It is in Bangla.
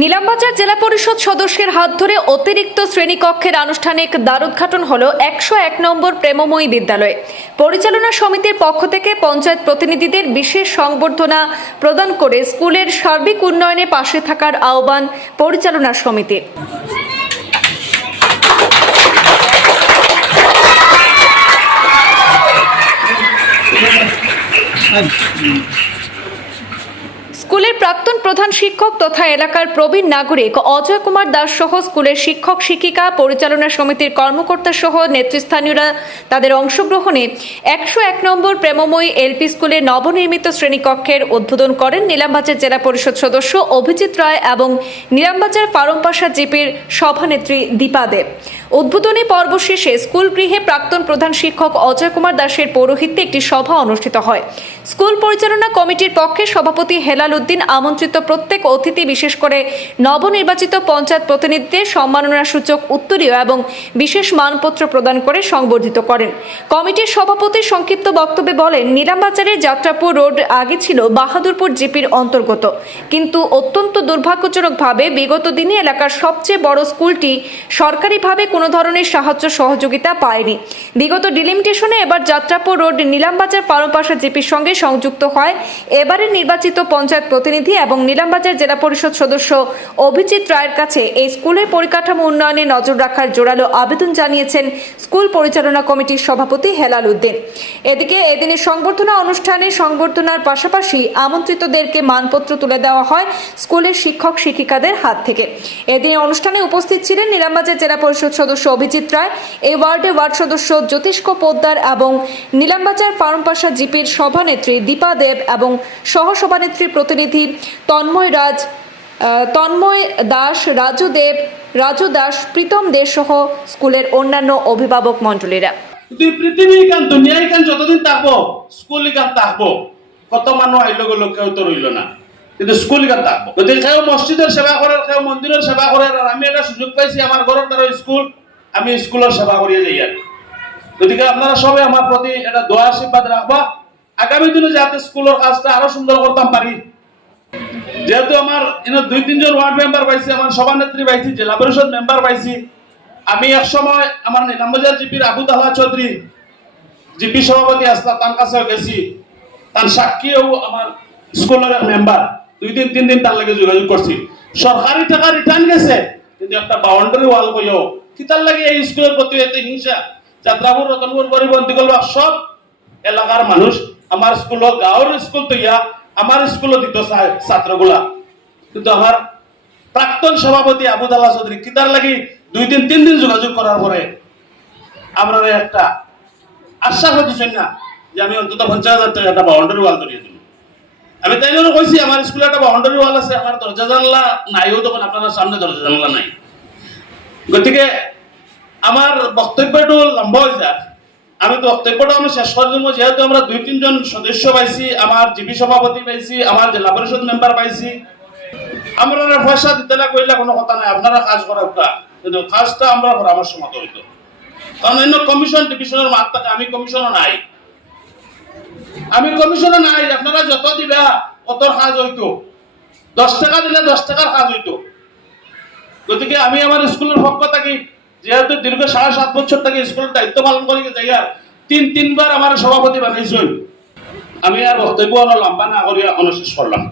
নীলামবাজার জেলা পরিষদ সদস্যের হাত ধরে অতিরিক্ত শ্রেণীকক্ষের আনুষ্ঠানিক দ্বারোদ্ঘাটন হল একশো এক নম্বর প্রেমময়ী বিদ্যালয়ে। পরিচালনা সমিতির পক্ষ থেকে পঞ্চায়েত প্রতিনিধিদের বিশেষ সংবর্ধনা প্রদান করে স্কুলের সার্বিক উন্নয়নে পাশে থাকার আহ্বান পরিচালনা সমিতির। স্কুলের প্রাক্তন প্রধান শিক্ষক তথা এলাকার প্রবীণ নাগরিক অজয় কুমার দাস সহ স্কুলের শিক্ষক, শিক্ষিকা, পরিচালনা সমিতির কর্মকর্তা সহ নেতৃস্থানীয়রা তাদের অংশগ্রহণে একশো এক নম্বর প্রেমময়ী এলপি স্কুলের নবনির্মিত শ্রেণীকক্ষের উদ্বোধন করেন নীলামবাজার জেলা পরিষদ সদস্য অভিজিৎ রায় এবং নীলামবাজার ফারমপাশা জিপির সভানেত্রী দীপা দেব। উদ্বোধনী পর্ব শেষে স্কুল গৃহে প্রাক্তন প্রধান শিক্ষক অজয় কুমার দাসের পৌরোহিত্যে একটি সভা অনুষ্ঠিত হয়। স্কুল পরিচালনা কমিটির পক্ষে সভাপতি হেলাল উদ্দিন আমন্ত্রিত প্রত্যেক অতিথি, বিশেষ করে নবনির্বাচিত পঞ্চায়েত প্রতিনিধিদের সম্মাননা সূচক উত্তরীয় এবং বিশেষ মানপত্র প্রদান করে সংবর্ধিত করেন। কমিটির সভাপতি সংক্ষিপ্ত বক্তব্যে বলেন, নিলামবাজারের যাত্রাপুর রোড আগে ছিল বাহাদুরপুর জিপির অন্তর্গত, কিন্তু অত্যন্ত দুর্ভাগ্যজনকভাবে বিগত দিনে এলাকার সবচেয়ে বড় স্কুলটি সরকারিভাবে কোনো ধরনের সাহায্য সহযোগিতা পায়নি। বিগত ডিলিমিটেশনে এবার যাত্রাপুর রোড নিলামবাজার পারপাশা জিপির সঙ্গে সংযুক্ত হয়। এবারের নির্বাচিত পঞ্চায়েত প্রতিনিধি এবং নীলামবাজার জেলা পরিষদ সদস্য অভিজিৎ রায়ের কাছে এই স্কুলের পরিকাঠামো উন্নয়নে নজর রাখার জোরালো আবেদন জানিয়েছেন স্কুল পরিচালনা কমিটির সভাপতি হেলাল উদ্দিন। এদিকে এদিনের সংবর্ধনা অনুষ্ঠানে সংবর্ধনার পাশাপাশি আমন্ত্রিতদেরকে মানপত্র তুলে দেওয়া হয় স্কুলের শিক্ষক শিক্ষিকাদের হাত থেকে। এদিনের অনুষ্ঠানে উপস্থিত ছিলেন নীলামবাজার জেলা পরিষদ সদস্য অভিজিৎ রায়, এই ওয়ার্ডে ওয়ার্ড সদস্য জ্যোতিষ্ক পোদ্দার এবং নীলামবাজার ফার্মপাশা জিপির সভানেত্রী দীপা দেব এবং সহসভানেত্রী প্রতিনিধি তন্ময় রাজ তন্ময় দাস রাজু দেব রাজু দাস, প্রীতম দে সহ স্কুলের অন্যান্য অভিভাবক মণ্ডলীরা। তুই পৃথিবী কান দুনিয়ায় কান, যতদিন স্কুল কান কত মানুষ আইলো তো রইল না। কিন্তু স্কুল কান গতিকে কেউ মসজিদের সেবা কেউ মন্দিরের সেবা আর আমি একটা সুযোগ পাইছি, আমার ঘরের দ্বারা স্কুল, আমি স্কুলের সেবা করিয়ে যাই আর গতিকে আপনারা সবাই আমার প্রতি একটা দোয়া, আশীর্বাদ রাখবা। আগামী দিনে যাতে স্কুলের কাজটা আরও সুন্দর করতাম পারি। যেহেতু আমার দুই, তিনজন ওয়ার্ড মেম্বার পাইছি, আমার সভানেত্রী পাইছি, জেলা পরিষদ মেম্বার পাইছি। আমি এক সময় আমার নিলামবাজার জিপির আবু তাহা চৌধুরী, জিপি সভাপতি আসলা তার কাছেও গেছি। তার সাক্ষীও আমার স্কুলের এক মেম্বার দুই দিন, তিন দিন তার লাগে যোগাযোগ করছি। সরকারি টাকা রিটার্ন গেছে, কিন্তু একটা বাউন্ডারি ওয়াল কইও। কি তার লাগে এই স্কুলের প্রতি এত হিংসা? যাত্রাপুর, রতনপুর করল সব এলাকার মানুষ আমার স্কুল গাঁৱৰ স্কুল তো ইয়া আমার স্কুলত দিত ছাত্রগুলা। কিন্তু আমার প্রাক্তন সভাপতি আবু দাল্লা চৌধুরী, কিতার লাগি দুই দিন, তিন দিন যোগাযোগ করার পরে আপনারা একটা আশ্বাস দিচ্ছেন না যে আমি অন্তত পঞ্চাশ হাজার টাকা একটা বাউন্ডারি ওয়াল ধরিয়ে দেবো আমি তাই জন্য কইছি, আমার স্কুলে একটা বাউন্ডারি ওয়াল আছে, আমার দরজা জানলা নাইও তখন আপনার সামনে দরজা জানলা নাই। গতিকে আমার বক্তব্যটো লম্বা হয়ে যাক আমি বক্তব্যটা আমি শেষ দেবো যেহেতু আমরা দুই, তিনজন সদস্য পাইছি, আমার জিপি সভাপতি পাইছি, আমার জেলা পরিষদ মেম্বার পাইছি, আমরা পয়সা দিতে কইলে কোনো কথা নাই, আপনারা কাজ করা কিন্তু কাজটা আমরা পরামর্শ মতো হইতো কারণ অন্য কমিশন, ডিভিশনের থাকে, আমি কমিশনও নাই। আমি কমিশনে নাই, আপনারা যত দিবা অত কাজ হইতো। দশ টাকা দিলে দশ টাকার কাজ হইতো। গতিকে আমি আমার স্কুলের পক্ষ যেহেতু দীর্ঘ সাড়ে সাত বছর থেকে স্কুলের দায়িত্ব পালন করি যাইয়া তিন, তিনবার আমার সভাপতি বানাইছেন আমি আর বক্তব্য লম্বা না করিয়া অনুশেষ করলাম।